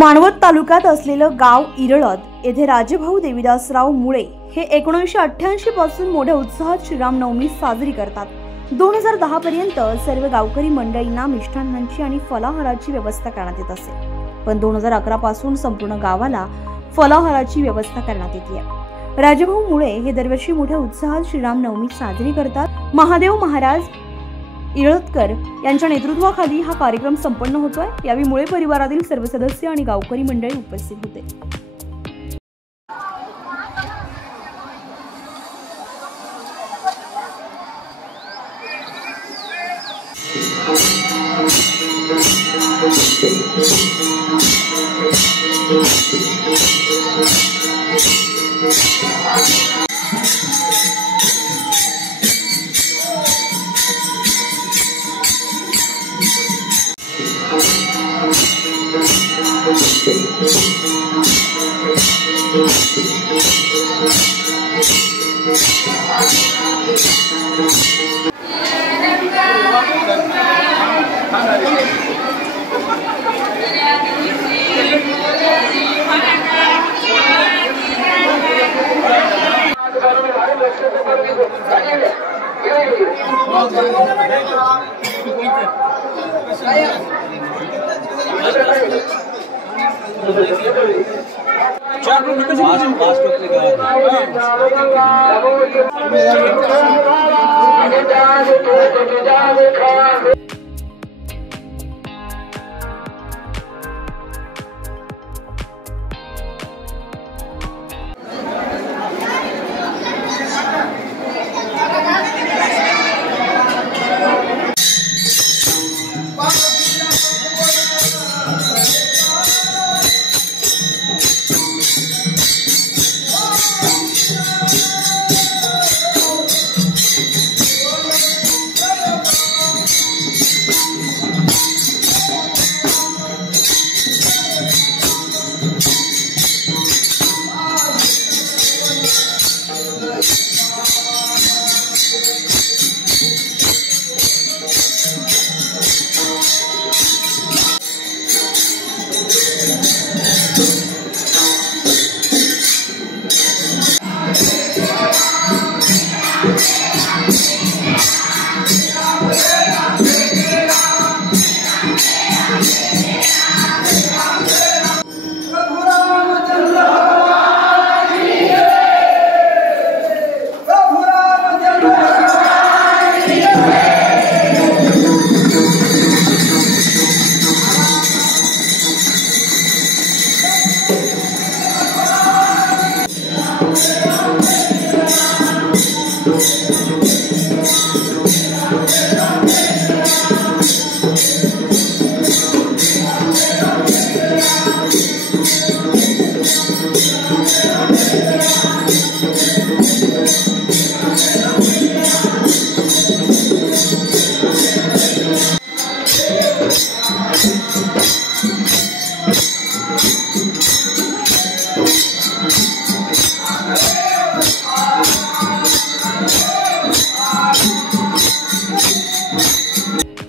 मानवत तालुक्यात असलेलं गाव इरळद येथे राजेभाऊ देविदासराव मुळे हे 1988 पासून मोठ्या उत्साहात श्रीरामनवमी साजरी करतात। 2010 पर्यंत सर्व गावकरी मंडळींना मिष्टान्नांची आणि फलाहाराची व्यवस्था करण्यात येत असे, पण 2011 पासून संपूर्ण गावाला फलाहाराची व्यवस्था करण्यात येते। राजेभाऊ मुळे हे दरवर्षी मोठ्या उत्साहात श्रीरामनवमी साजरी करतात। महादेव महाराज इरळदकर यांच्या नेतृत्वाखाली हा कार्यक्रम संपन्न होतोय। यावेळी मुळे परिवारातील सर्व सदस्य आणि गावकरी मंडळी उपस्थित होते।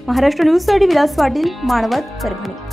महाराष्ट्र न्यूज साठी विलास पाटील, मानवत, परभणी।